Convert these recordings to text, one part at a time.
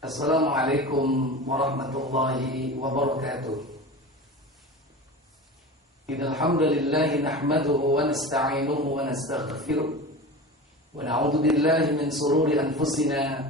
Assalamualaikum warahmatullahi wabarakatuh. Innal hamdalillah nahmaduhu wa nasta'inuhu wa nastaghfiruh wa na'udzu billahi min shururi anfusina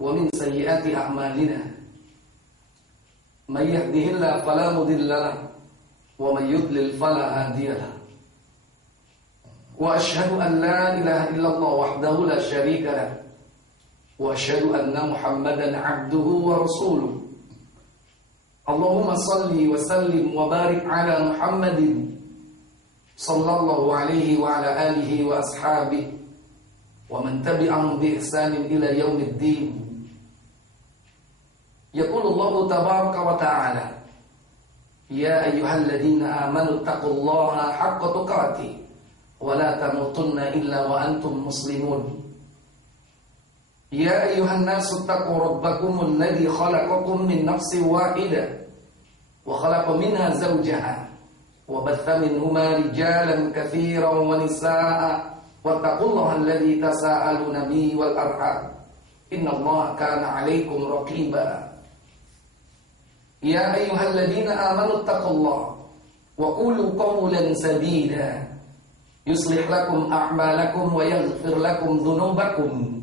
wa min sayyiati a'malina. May yahdihillahu fala mudilla lahu wa may yudlil fala hadiya lahu. Wa asyhadu an la ilaha illallah wahdahu la syarika lahu wa asyhadu anna Muhammadan 'abduhu wa rasuluh. Allahumma salli wa sallim wa barik ala Muhammadin sallallahu alaihi wa ala alihi wa ashabihi wa man tabi'ahum bi ihsanin ila yaumiddin. Yaqulu Allah tabaraka wa ta'ala, ya ayyuhalladzina amanu taqullaha haqqa tuqatih wa la tamutunna illa wa antum muslimun. Ya ayuhan nasu taqu rabbakumul ladzi khalaqakum min nafsin wahidah wa khalaqa minha zawjaha wa batha minhuma rijalan katsiran wa nisaa'a wattaqullaha alladzi tasaaluna bihi wal arham innallaha kana 'alaikum raqiba. Ya ayyuhalladzina amanu taqullaha wa qulu qawlan sadida yuslih lakum a'malakum wa yaghfir lakum dhunubakum.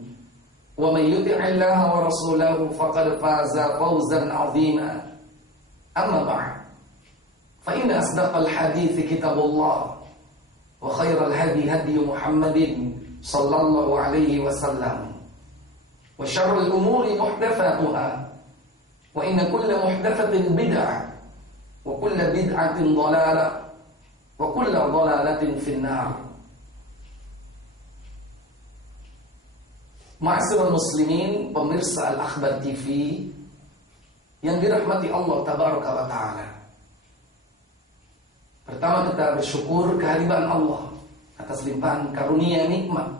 Wa may yuti'illaha wa rasulahu faqad faza fawzan 'azima. Amma ba'd. Fa inna asdaqal hadithi kitabullah wa khairal hadi hadi Muhammadin sallallahu alaihi wasallam. Wa syarrul umuri muhdatsatuha. Wa inna kulla muhdatsatin bid'ah wa kulla bid'atin dhalalah wa kulla dhalalatin finnar. Ma'asyiral muslimin, pemirsa Al-Akhbar TV yang dirahmati Allah tabaraka wa ta'ala. Pertama, kita bersyukur kehadiran Allah atas limpahan karunia nikmat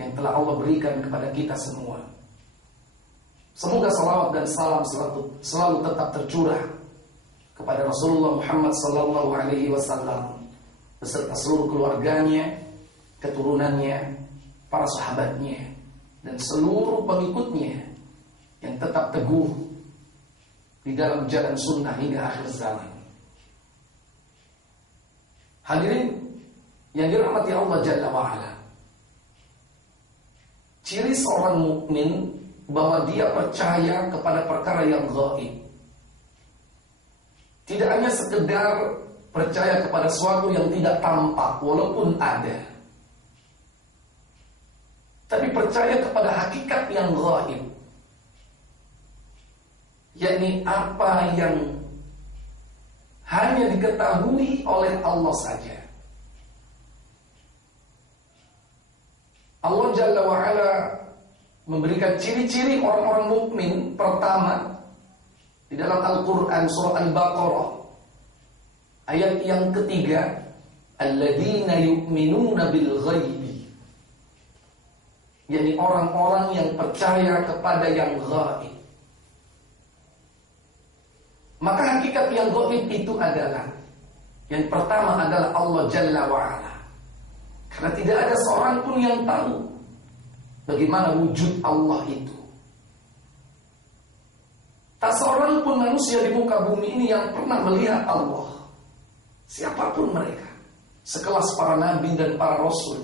yang telah Allah berikan kepada kita semua. Semoga salawat dan salam selalu tetap tercurah kepada Rasulullah Muhammad sallallahu alaihi wasallam beserta seluruh keluarganya, keturunannya, para sahabatnya dan seluruh pengikutnya yang tetap teguh di dalam jalan sunnah hingga akhir zaman. Hadirin yang dirahmati Allah Jalla wa'ala, ciri seorang mukmin bahwa dia percaya kepada perkara yang gaib. Tidak hanya sekedar percaya kepada sesuatu yang tidak tampak walaupun ada, tapi percaya kepada hakikat yang gaib, yakni apa yang hanya diketahui oleh Allah saja. Allah Jalla wa'ala memberikan ciri-ciri orang-orang mukmin. Pertama, di dalam Al-Quran surah Al-Baqarah ayat yang ketiga, alladzina yu'minuna bil ghaib, yakni orang-orang yang percaya kepada yang gaib. Maka hakikat yang gaib itu adalah, yang pertama adalah Allah Jalla wa'ala. Karena tidak ada seorang pun yang tahu bagaimana wujud Allah itu. Tak seorang pun manusia di muka bumi ini yang pernah melihat Allah, siapapun mereka, sekelas para nabi dan para rasul.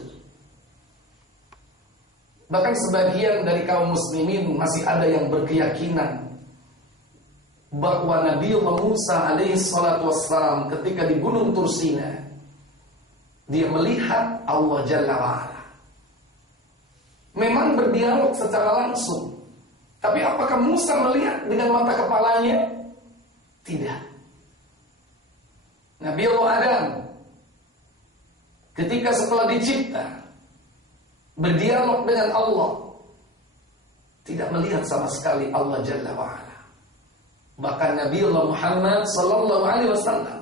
Bahkan sebagian dari kaum muslimin masih ada yang berkeyakinan bahwa Nabi Musa alaihi salatu wassalam ketika di Gunung Tursina dia melihat Allah Jalla wa'ala. Memang berdialog secara langsung, tapi apakah Musa melihat dengan mata kepalanya? Tidak. Nabi Allah Adam ketika setelah dicipta berdialog dengan Allah, tidak melihat sama sekali Allah Jalla wa'ala. Bahkan Nabi Allah Muhammad sallallahu alaihi wasallam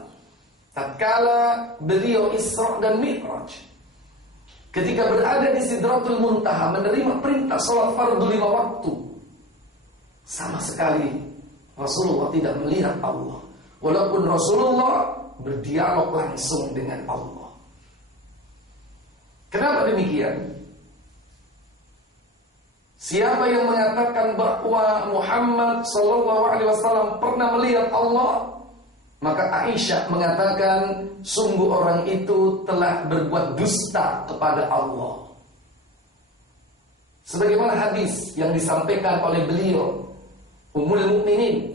tatkala beliau Isra dan Mi'raj, ketika berada di Sidratul Muntaha menerima perintah salat fardu 5 waktu, sama sekali Rasulullah tidak melihat Allah, walaupun Rasulullah berdialog langsung dengan Allah. Kenapa demikian? Siapa yang mengatakan bahwa Muhammad sallallahu alaihi wasallam pernah melihat Allah, maka Aisyah mengatakan sungguh orang itu telah berbuat dusta kepada Allah. Sebagaimana hadis yang disampaikan oleh beliau Ummul Mukminin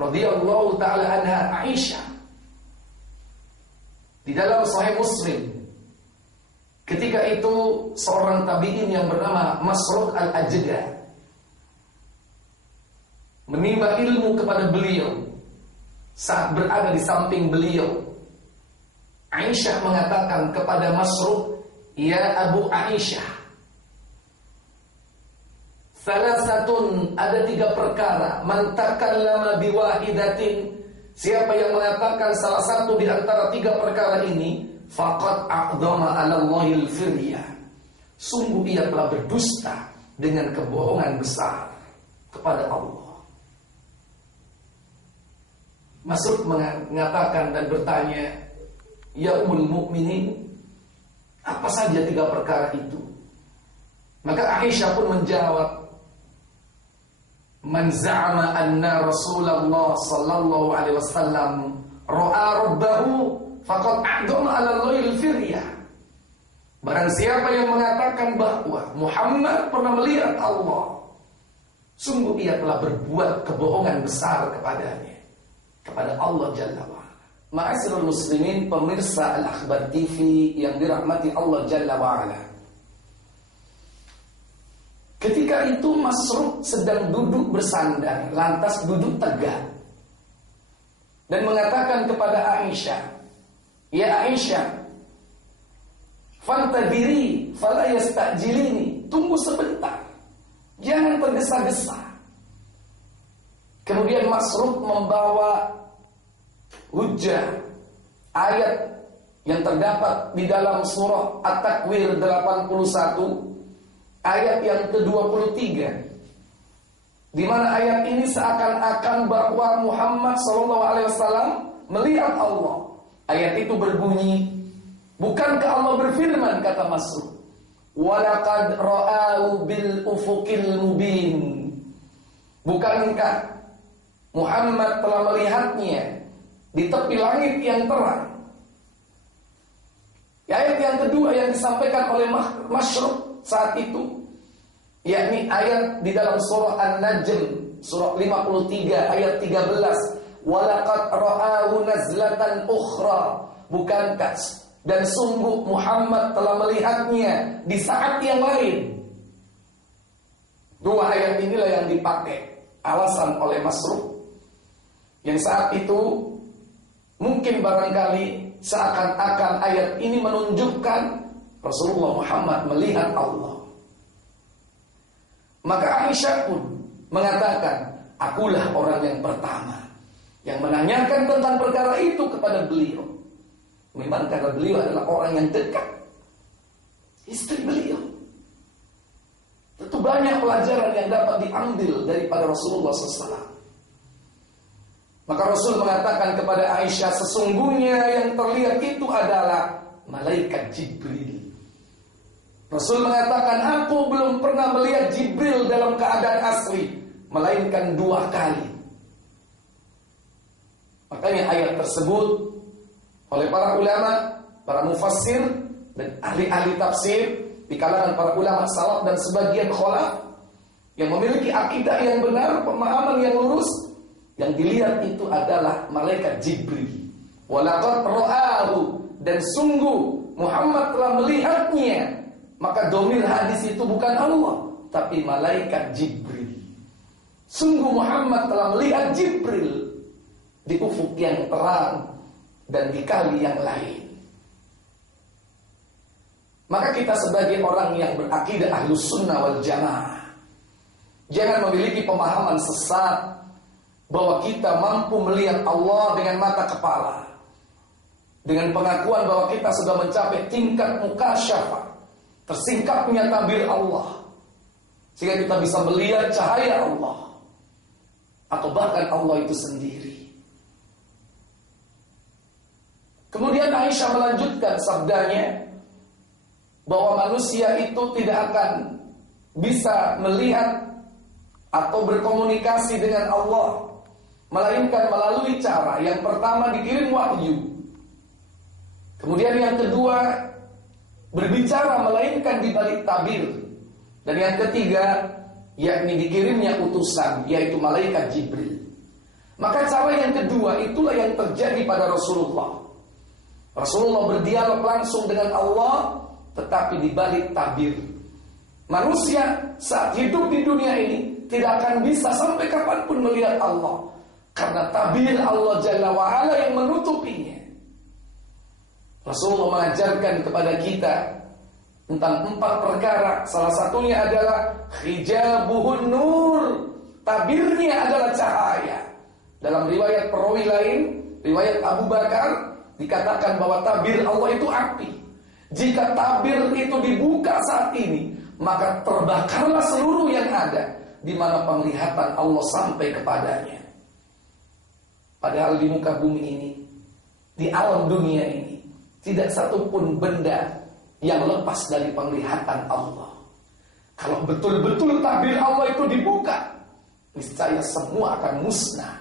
radhiyallahu taala anha Aisyah di dalam Sahih Muslim. Ketika itu seorang tabi'in yang bernama Masruq al-Ajda menimba ilmu kepada beliau. Saat berada di samping beliau, Aisyah mengatakan kepada Masruq, "Ya Abu Aisyah, salasatun, ada 3 perkara, man takallama biwahidatin, siapa yang mengatakan salah satu di antara 3 perkara ini, faqad aqdama 'ala Allahil firya, sungguh ia telah berdusta dengan kebohongan besar kepada Allah." Masruq mengatakan dan bertanya, "Ya Ummul Mukminin, apa saja 3 perkara itu?" Maka Aisyah pun menjawab, "Man za'ama anna Rasulullah sallallahu alaihi wasallam ra'a rabbahu faqad a'dama 'ala Allahil firya." Barang siapa yang mengatakan bahwa Muhammad pernah melihat Allah, sungguh ia telah berbuat kebohongan besar kepadanya, kepada Allah Jalla wa'ala. Ma'asyiral muslimin, pemirsa Al-Akhbar TV yang dirahmati Allah Jalla wa'ala, ketika itu Masruq sedang duduk bersandar, lantas duduk tegak dan mengatakan kepada Aisyah, "Ya Aisyah, fantadhiri fala yastajilini, tunggu sebentar, jangan tergesa-gesa." Kemudian Masruq membawa hujjah ayat yang terdapat di dalam surah At-Takwir 81 ayat yang ke-23, di mana ayat ini seakan-akan bahwa Muhammad SAW melihat Allah. Ayat itu berbunyi, "Bukankah Allah berfirman," kata Masruq, "Walaqad ra'au bil ufuqil mubin." Bukankah Muhammad telah melihatnya di tepi langit yang terang? Ayat yang kedua yang disampaikan oleh Masruq saat itu, yakni ayat di dalam surah An-Najm, surah 53 ayat 13, "Walaqad ra'ahu nazlatan ukhra." Bukankah dan sungguh Muhammad telah melihatnya di saat yang lain. 2 ayat inilah yang dipakai alasan oleh Masruq, yang saat itu mungkin barangkali seakan-akan ayat ini menunjukkan Rasulullah Muhammad melihat Allah. Maka Aisyah pun mengatakan, "Akulah orang yang pertama yang menanyakan tentang perkara itu kepada beliau." Memang karena beliau adalah orang yang dekat, istri beliau. Tentu banyak pelajaran yang dapat diambil daripada Rasulullah SAW. Maka Rasul mengatakan kepada Aisyah, "Sesungguhnya yang terlihat itu adalah malaikat Jibril." Rasul mengatakan, "Aku belum pernah melihat Jibril dalam keadaan asli, melainkan 2 kali." Makanya ayat tersebut oleh para ulama, para mufassir dan ahli-ahli tafsir di kalangan para ulama salaf dan sebagian khalaf yang memiliki akidah yang benar, pemahaman yang lurus, yang dilihat itu adalah malaikat Jibril. Walaqad ra'ahu, dan sungguh Muhammad telah melihatnya. Maka domir hadis itu bukan Allah, tapi malaikat Jibril. Sungguh Muhammad telah melihat Jibril di ufuk yang terang dan di kali yang lain. Maka kita sebagai orang yang berakidah Ahlus Sunnah wal Jamaah, jangan memiliki pemahaman sesat bahwa kita mampu melihat Allah dengan mata kepala, dengan pengakuan bahwa kita sudah mencapai tingkat mukasyafah, tersingkapnya tabir Allah, sehingga kita bisa melihat cahaya Allah, atau bahkan Allah itu sendiri. Kemudian Aisyah melanjutkan sabdanya bahwa manusia itu tidak akan bisa melihat atau berkomunikasi dengan Allah, melainkan melalui cara yang pertama dikirim wahyu, kemudian yang kedua berbicara melainkan di balik tabir, dan yang ketiga yakni dikirimnya utusan, yaitu malaikat Jibril. Maka cara yang kedua itulah yang terjadi pada Rasulullah. Rasulullah berdialog langsung dengan Allah, tetapi di balik tabir. Manusia saat hidup di dunia ini tidak akan bisa sampai kapanpun melihat Allah, karena tabir Allah Jalla wa'ala yang menutupinya. Rasulullah mengajarkan kepada kita tentang 4 perkara. Salah satunya adalah hijabuhun nur, tabirnya adalah cahaya. Dalam riwayat perawi lain, riwayat Abu Bakar, dikatakan bahwa tabir Allah itu api. Jika tabir itu dibuka saat ini, maka terbakarlah seluruh yang ada, di mana penglihatan Allah sampai kepadanya. Padahal di muka bumi ini, di alam dunia ini, tidak satupun benda yang lepas dari penglihatan Allah. Kalau betul-betul tabir Allah itu dibuka, niscaya semua akan musnah.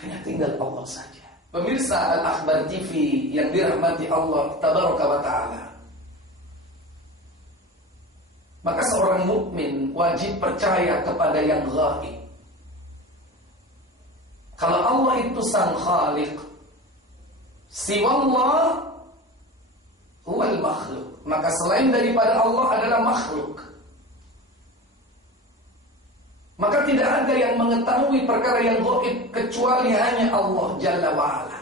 Hanya tinggal Allah saja. Pemirsa Al-Akhbar TV yang dirahmati Allah Tabaraka wa Ta'ala, maka seorang mukmin wajib percaya kepada yang ghaib. Kalau Allah itu sang khaliq, siwallah huwal makhluk, maka selain daripada Allah adalah makhluk. Maka tidak ada yang mengetahui perkara yang ghaib kecuali hanya Allah Jalla wa'ala.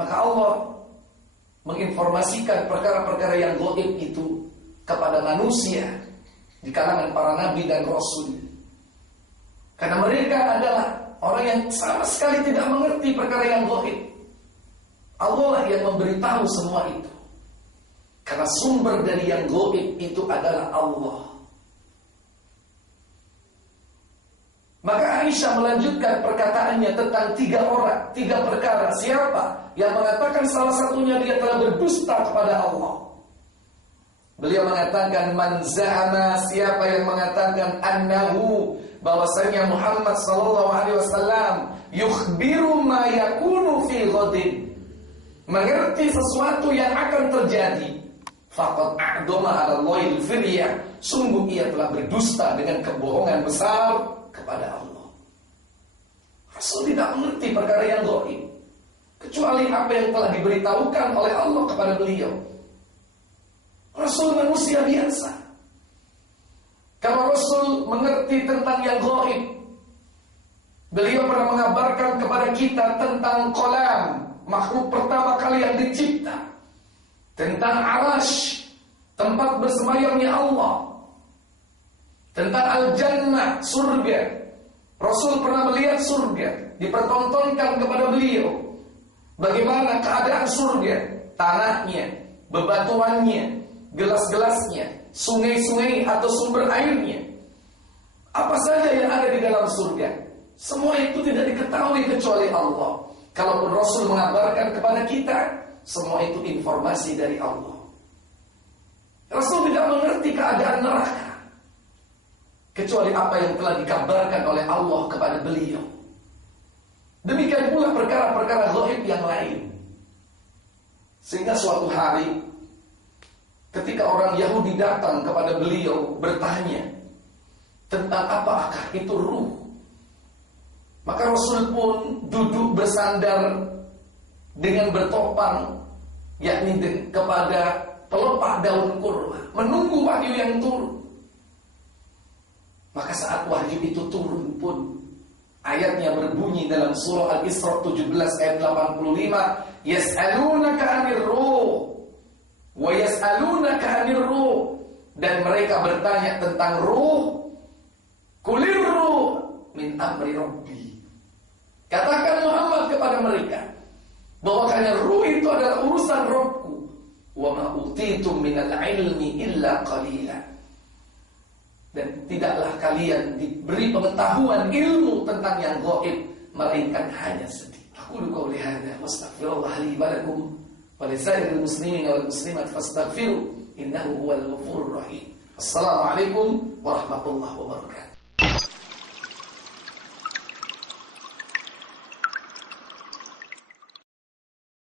Maka Allah menginformasikan perkara-perkara yang ghaib itu kepada manusia di kalangan para nabi dan rasul. Karena mereka adalah orang yang sama sekali tidak mengerti perkara yang ghaib. Allah lah yang memberitahu semua itu. Karena sumber dari yang ghaib itu adalah Allah. Maka Aisyah melanjutkan perkataannya tentang 3 orang, 3 perkara. Siapa yang mengatakan salah satunya dia telah berdusta kepada Allah? Beliau mengatakan, man za'ama, siapa yang mengatakan annahu, bahwasanya Muhammad sallallahu alaihi wasallam yukhbiru ma yakunu fi ghadin, mengerti sesuatu yang akan terjadi, faqad a'dama 'ala Allahil firya, sungguh ia telah berdusta dengan kebohongan besar kepada Allah. Rasul tidak mengerti perkara yang ghaib kecuali apa yang telah diberitahukan oleh Allah kepada beliau. Rasul manusia biasa. Kalau Rasul mengerti tentang yang ghaib, beliau pernah mengabarkan kepada kita tentang qalam, makhluk pertama kali yang dicipta, tentang arasy, tempat bersemayamnya Allah, tentang al-jannah, surga. Rasul pernah melihat surga, dipertontonkan kepada beliau bagaimana keadaan surga, tanahnya, bebatuannya, gelas-gelasnya, sungai-sungai atau sumber airnya, apa saja yang ada di dalam surga. Semua itu tidak diketahui kecuali Allah. Kalaupun Rasul mengabarkan kepada kita, semua itu informasi dari Allah. Rasul tidak mengerti keadaan neraka kecuali apa yang telah dikabarkan oleh Allah kepada beliau. Demikian pula perkara-perkara ghaib yang lain. Sehingga suatu hari ketika orang Yahudi datang kepada beliau bertanya tentang apakah itu ruh, maka Rasul pun duduk bersandar dengan bertopang, yakni kepada pelepah daun kurma, menunggu wahyu yang turun. Maka saat wahyu itu turun pun, ayatnya berbunyi dalam surah Al-Isra 17 ayat 85, yas'alunaka 'anir ruh wa yas'alunaka 'anir ruh, dan mereka bertanya tentang ruh, kulir ruh min amri rabbi. Katakan Muhammad kepada mereka bahwasanya ruh itu adalah urusan Rabbku, wa ma utitum minal ilmi illa qalila. Dan tidaklah kalian diberi pengetahuan ilmu tentang yang ghaib melainkan hanya sedikit. Aku qauli hadza wastaghfirullah li wa lakum wa lisairil muslimin wal muslimat fastaghfiru innahu huwal ghafurur rahim. Assalamualaikum warahmatullahi wabarakatuh.